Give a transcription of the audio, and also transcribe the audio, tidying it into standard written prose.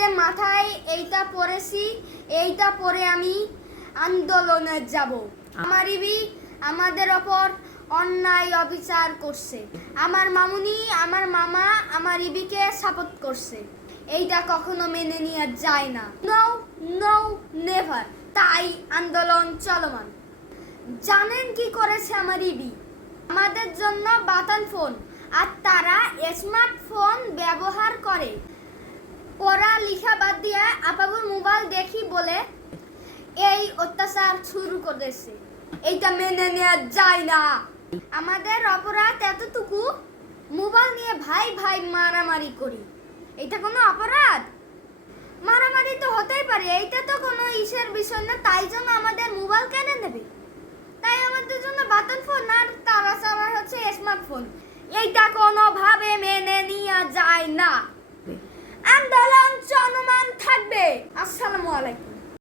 যে মাথায় এইটা পরেছি, এইটা পরে আমি আন্দোলনে যাব। আমার ইবি আমাদের ওপর অন্যায় অবিচার করছে। আমার মামুনি, আমার মামা আমার ইবিকে সাপোর্ট করছে। এইটা কখনো মেনে নেওয়া যায় না। No no never. তাই আন্দোলন চলমান। জানেন কি করেছে আমার ইবি? আমাদের জন্য বাটন ফোন, আর তারা স্মার্টফোন ব্যবহার করে। পড়া লিখা বাদ দিয়ে আপাবুর মোবাইল দেখি বলে এই অত্যাচার শুরু করেছে। এইটা মেনে নেওয়া যায় না। আমাদের অপরাধ এতটুকু, মোবাইল নিয়ে ভাই ভাই মারামারি করি। এটা কোনো অপরাধ? মারামারি তো হতেই পারে, এইটা তো কোনো ইসের বিষয় না। তাই জন্য আমাদের মোবাইল কেনে নেবে? তাই আমাদের জন্য বাটন ফোন আর তারা চালায় হচ্ছে স্মার্টফোন। এইটা কোনোভাবে মেনে নেওয়া যায় না। আন্দোলন চলমান থাকবে। আসসালামু আলাইকুম।